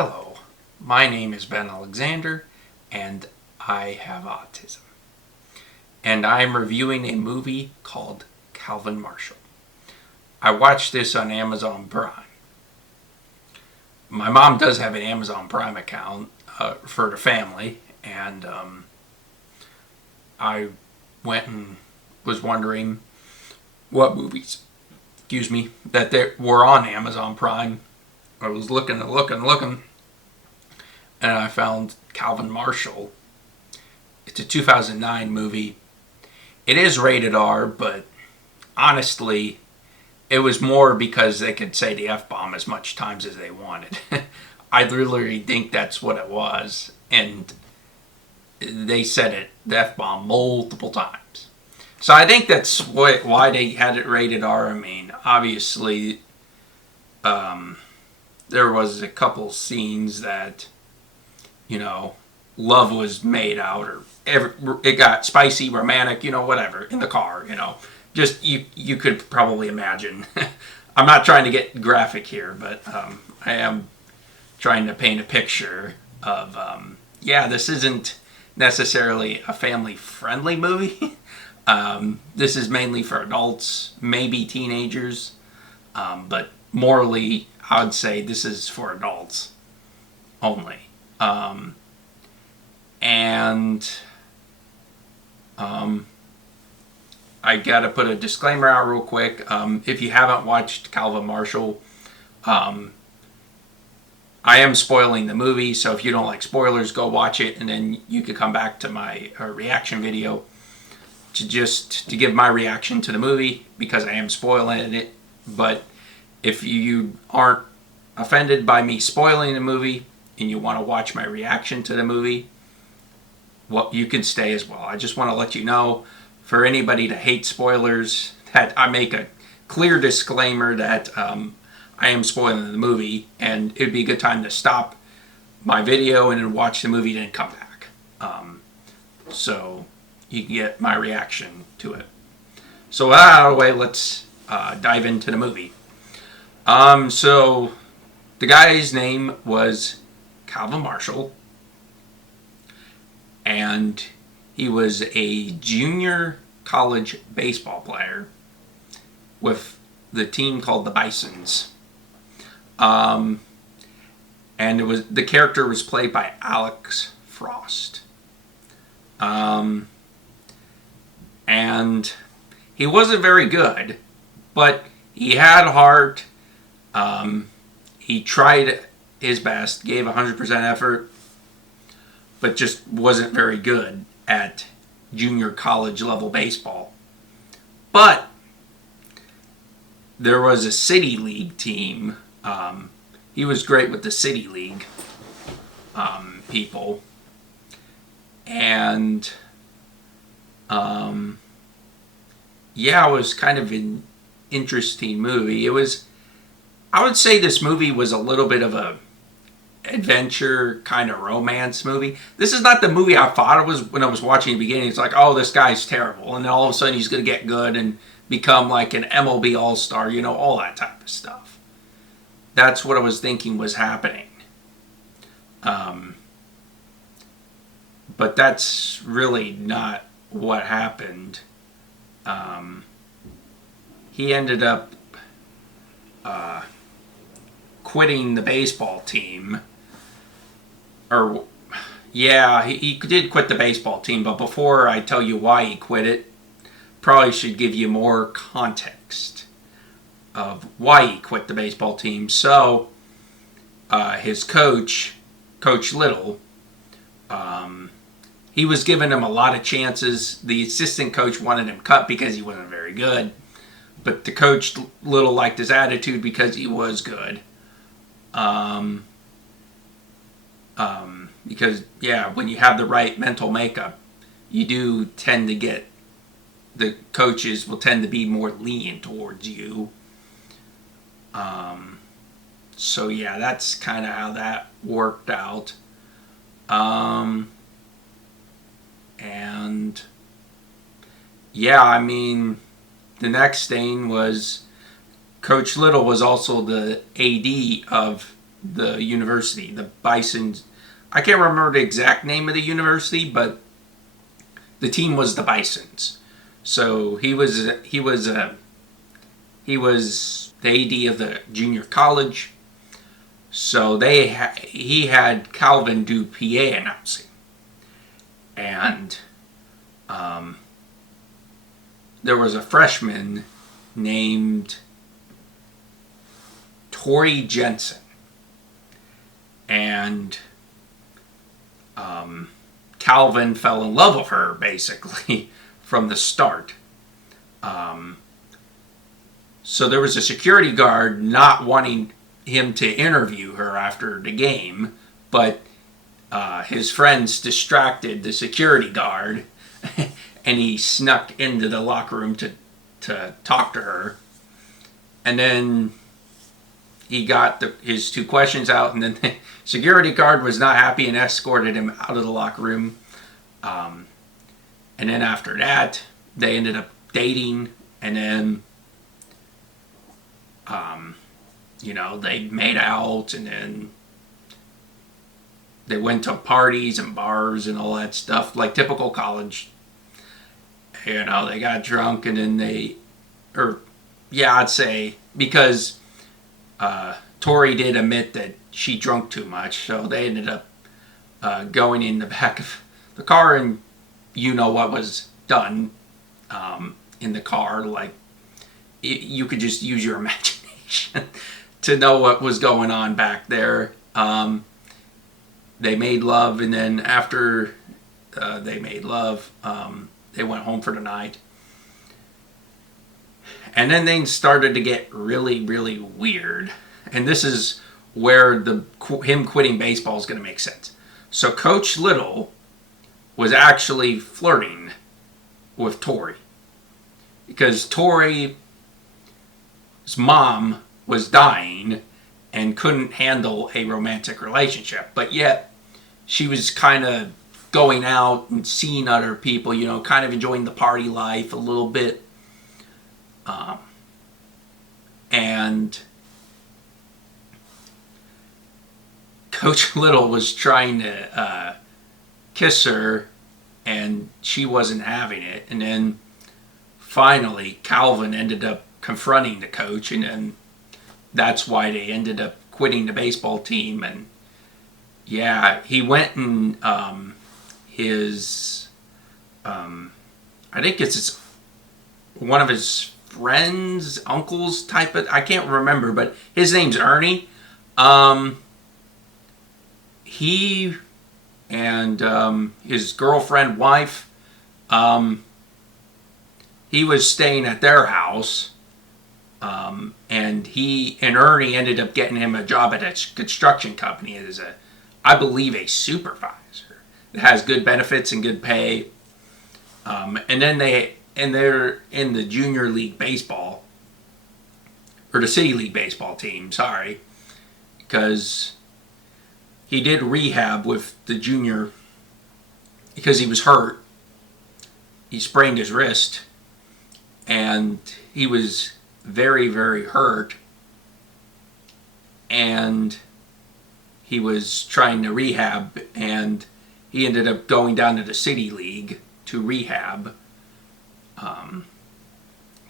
Hello, my name is Ben Alexander, and I have autism. And I'm reviewing a movie called Calvin Marshall. I watched this on Amazon Prime. My mom does have an Amazon Prime account for the family, and I went and was wondering what movies, that there were on Amazon Prime. I was looking, and I found Calvin Marshall. It's a 2009 movie. It is rated R, but honestly, it was more because they could say the F-bomb as much times as they wanted. I literally think that's what it was, and they said it, the F-bomb, multiple times. So I think that's why they had it rated R. I mean, obviously, there was a couple scenes that, love was made out, or it got spicy, romantic, whatever, in the car, Just, you could probably imagine. I'm not trying to get graphic here, but I am trying to paint a picture of, this isn't necessarily a family-friendly movie. This is mainly for adults, maybe teenagers, but morally, I would say this is for adults only. I gotta put a disclaimer out real quick. If you haven't watched Calvin Marshall, I am spoiling the movie, so if you don't like spoilers, go watch it, and then you could come back to my reaction video to give my reaction to the movie, because I am spoiling it. But if you aren't offended by me spoiling the movie and you want to watch my reaction to the movie, well, you can stay as well. I just want to let you know, for anybody that hates spoilers, that I make a clear disclaimer that I am spoiling the movie, and it'd be a good time to stop my video and then watch the movie, then come back. So you can get my reaction to it. So out of the way, let's dive into the movie. So the guy's name was Calvin Marshall, and he was a junior college baseball player with the team called the Bisons. And the character was played by Alex Frost. And he wasn't very good, but he had heart. He tried his best, gave 100% effort, but just wasn't very good at junior college level baseball. But there was a city league team. He was great with the city league people. And it was kind of an interesting movie. I would say this movie was a little bit of a adventure kind of romance movie. This is not the movie I thought it was when I was watching the beginning. It's like, oh, this guy's terrible, and then all of a sudden he's going to get good and become like an MLB All-Star, all that type of stuff. That's what I was thinking was happening. But that's really not what happened. He ended up quitting the baseball team. He did quit the baseball team, but before I tell you why he quit it, probably should give you more context of why he quit the baseball team. So, his coach, Coach Little, he was giving him a lot of chances. The assistant coach wanted him cut because he wasn't very good, but the coach Little liked his attitude because he was good. Because when you have the right mental makeup, you do tend to get, the coaches will tend to be more lenient towards you. So that's kind of how that worked out. The next thing was Coach Little was also the AD of the university, the Bison. I can't remember the exact name of the university, but the team was the Bisons. So he was the AD of the junior college. So he had Calvin do PA announcing, and there was a freshman named Tori Jensen, and Calvin fell in love with her basically from the start. So there was a security guard not wanting him to interview her after the game, but his friends distracted the security guard and he snuck into the locker room to talk to her. And then he got his 2 questions out, and then the security guard was not happy and escorted him out of the locker room. And then after that, they ended up dating, and then they made out, and then they went to parties and bars and all that stuff, like typical college. They got drunk, and then I'd say, because Tori did admit that she drunk too much, so they ended up going in the back of the car, and what was done in the car. Like, you could just use your imagination to know what was going on back there. They made love, and then after they made love, they went home for the night. And then things started to get really, really weird. And this is where him quitting baseball is going to make sense. So Coach Little was actually flirting with Tori, because Tori's mom was dying and couldn't handle a romantic relationship. But yet she was kind of going out and seeing other people, kind of enjoying the party life a little bit. And Coach Little was trying to kiss her, and she wasn't having it. And then finally, Calvin ended up confronting the coach, and then that's why they ended up quitting the baseball team. And he went and I think it's one of his friends, uncles type of, I can't remember, but his name's Ernie. He and his girlfriend, wife, he was staying at their house, and he and Ernie ended up getting him a job at a construction company as I believe a supervisor. It has good benefits and good pay. And then they're in the junior league baseball, or the city league baseball team, sorry, because he did rehab with the junior because he was hurt. He sprained his wrist, and he was very, very hurt, and he was trying to rehab, and he ended up going down to the city league to rehab.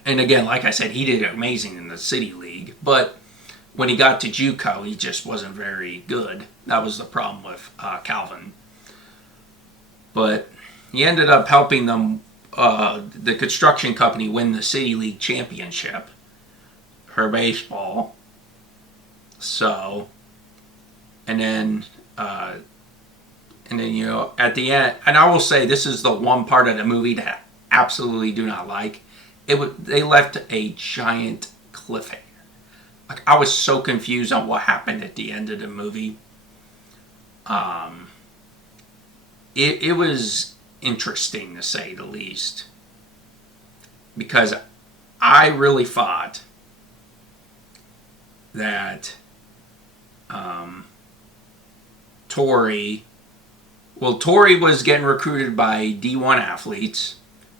And again, like I said, he did amazing in the city league, but when he got to JUCO, he just wasn't very good. That was the problem with Calvin. But he ended up helping them, the construction company, win the city league championship for baseball. So, and then at the end, and I will say this is the one part of the movie that I absolutely do not like. They left a giant cliffhanger. Like, I was so confused on what happened at the end of the movie. It was interesting, to say the least, because I really thought that Tori was getting recruited by D1 athletes,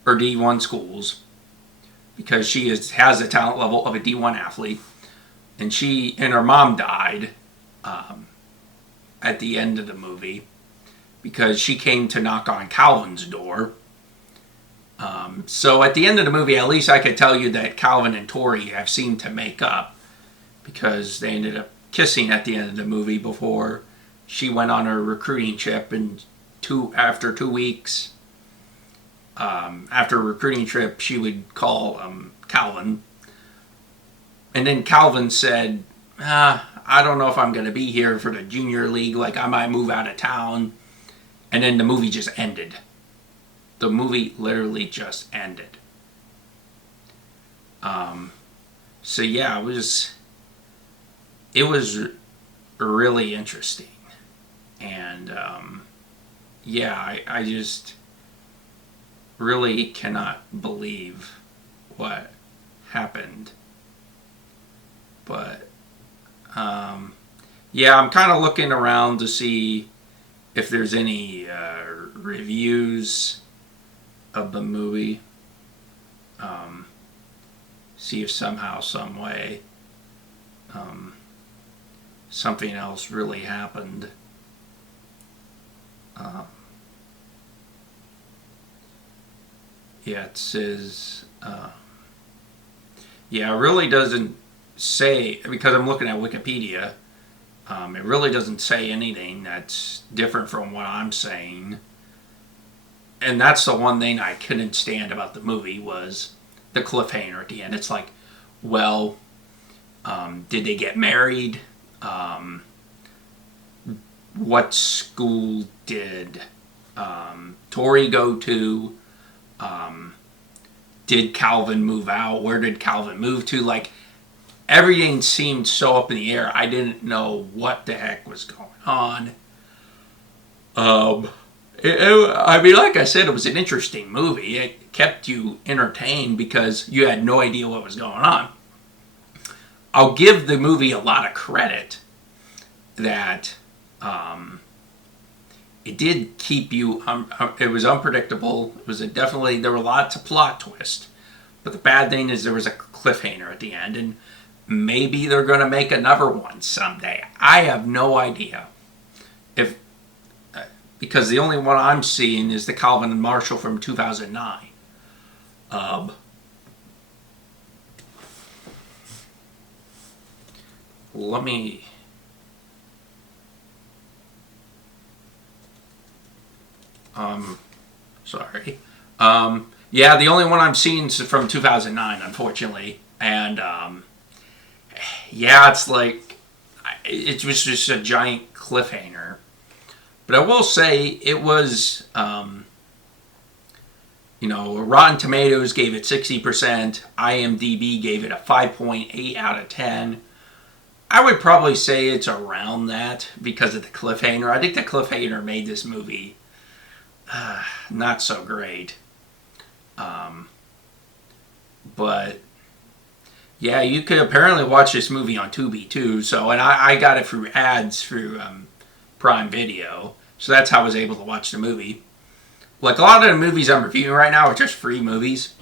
or D1 schools, because she has the talent level of a D1 athlete, and her mom died at the end of the movie, because she came to knock on Calvin's door. So at the end of the movie, at least I could tell you that Calvin and Tori have seemed to make up, because they ended up kissing at the end of the movie before she went on her recruiting trip. And after 2 weeks, after a recruiting trip, she would call Calvin. And then Calvin said, I don't know if I'm going to be here for the junior league. Like, I might move out of town. And then the movie just ended. The movie literally just ended. So yeah, it was really interesting. And yeah, I just really cannot believe what happened. But yeah, I'm kind of looking around to see if there's any reviews of the movie. See if somehow, some way, something else really happened. Yeah, it says, yeah, it really doesn't say, because I'm looking at Wikipedia, it really doesn't say anything that's different from what I'm saying. And that's the one thing I couldn't stand about the movie, was the cliffhanger at the end. It's like, well, did they get married? What school did Tori go to? Did Calvin move out? Where did Calvin move to? Like, everything seemed so up in the air. I didn't know what the heck was going on. I mean, like I said, it was an interesting movie. It kept you entertained because you had no idea what was going on. I'll give the movie a lot of credit that it did keep you. It was unpredictable. It was definitely, there were lots of plot twists. But the bad thing is there was a cliffhanger at the end, and maybe they're going to make another one someday. I have no idea. Because the only one I'm seeing is the Calvin and Marshall from 2009. Let me... sorry. Yeah, the only one I'm seeing is from 2009, unfortunately. And, yeah, it's like... It was just a giant cliffhanger. But I will say it was, Rotten Tomatoes gave it 60%. IMDb gave it a 5.8 out of 10. I would probably say it's around that because of the cliffhanger. I think the cliffhanger made this movie not so great. But, yeah, you could apparently watch this movie on Tubi too. So, and I got it through ads through Prime Video. So that's how I was able to watch the movie. Like, a lot of the movies I'm reviewing right now are just free movies.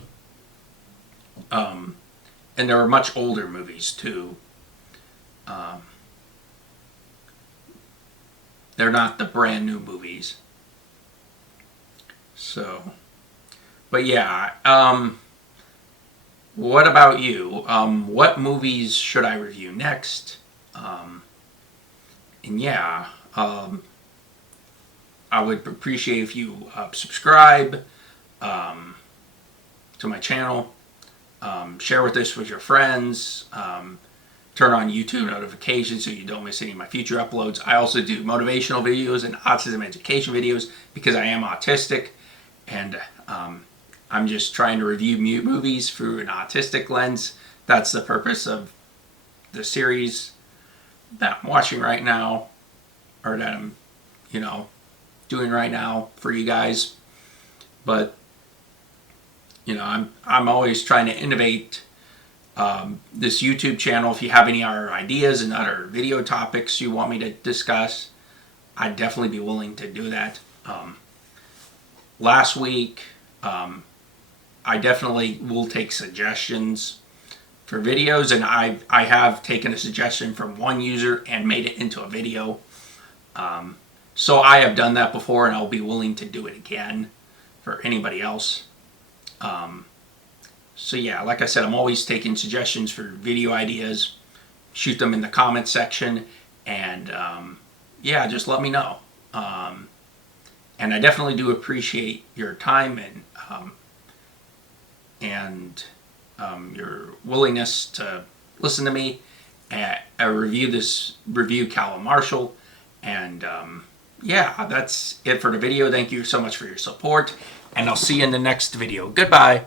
And there are much older movies, too. They're not the brand new movies. So, but yeah. What about you? What movies should I review next? And yeah, I would appreciate if you subscribe to my channel, share with this with your friends, turn on YouTube notifications so you don't miss any of my future uploads. I also do motivational videos and autism education videos because I am autistic, and I'm just trying to review movies through an autistic lens. That's the purpose of the series that I'm watching right now, or that I'm, doing right now for you guys. But, I'm always trying to innovate this YouTube channel. If you have any other ideas and other video topics you want me to discuss, I'd definitely be willing to do that. Last week, I definitely will take suggestions. for videos, and I have taken a suggestion from one user and made it into a video. So I have done that before, and I'll be willing to do it again for anybody else. So yeah, like I said, I'm always taking suggestions for video ideas. Shoot them in the comment section, and yeah, just let me know. And I definitely do appreciate your time and your willingness to listen to me. I review Calvin Marshall, and yeah, that's it for the video. Thank you so much for your support, and I'll see you in the next video. Goodbye.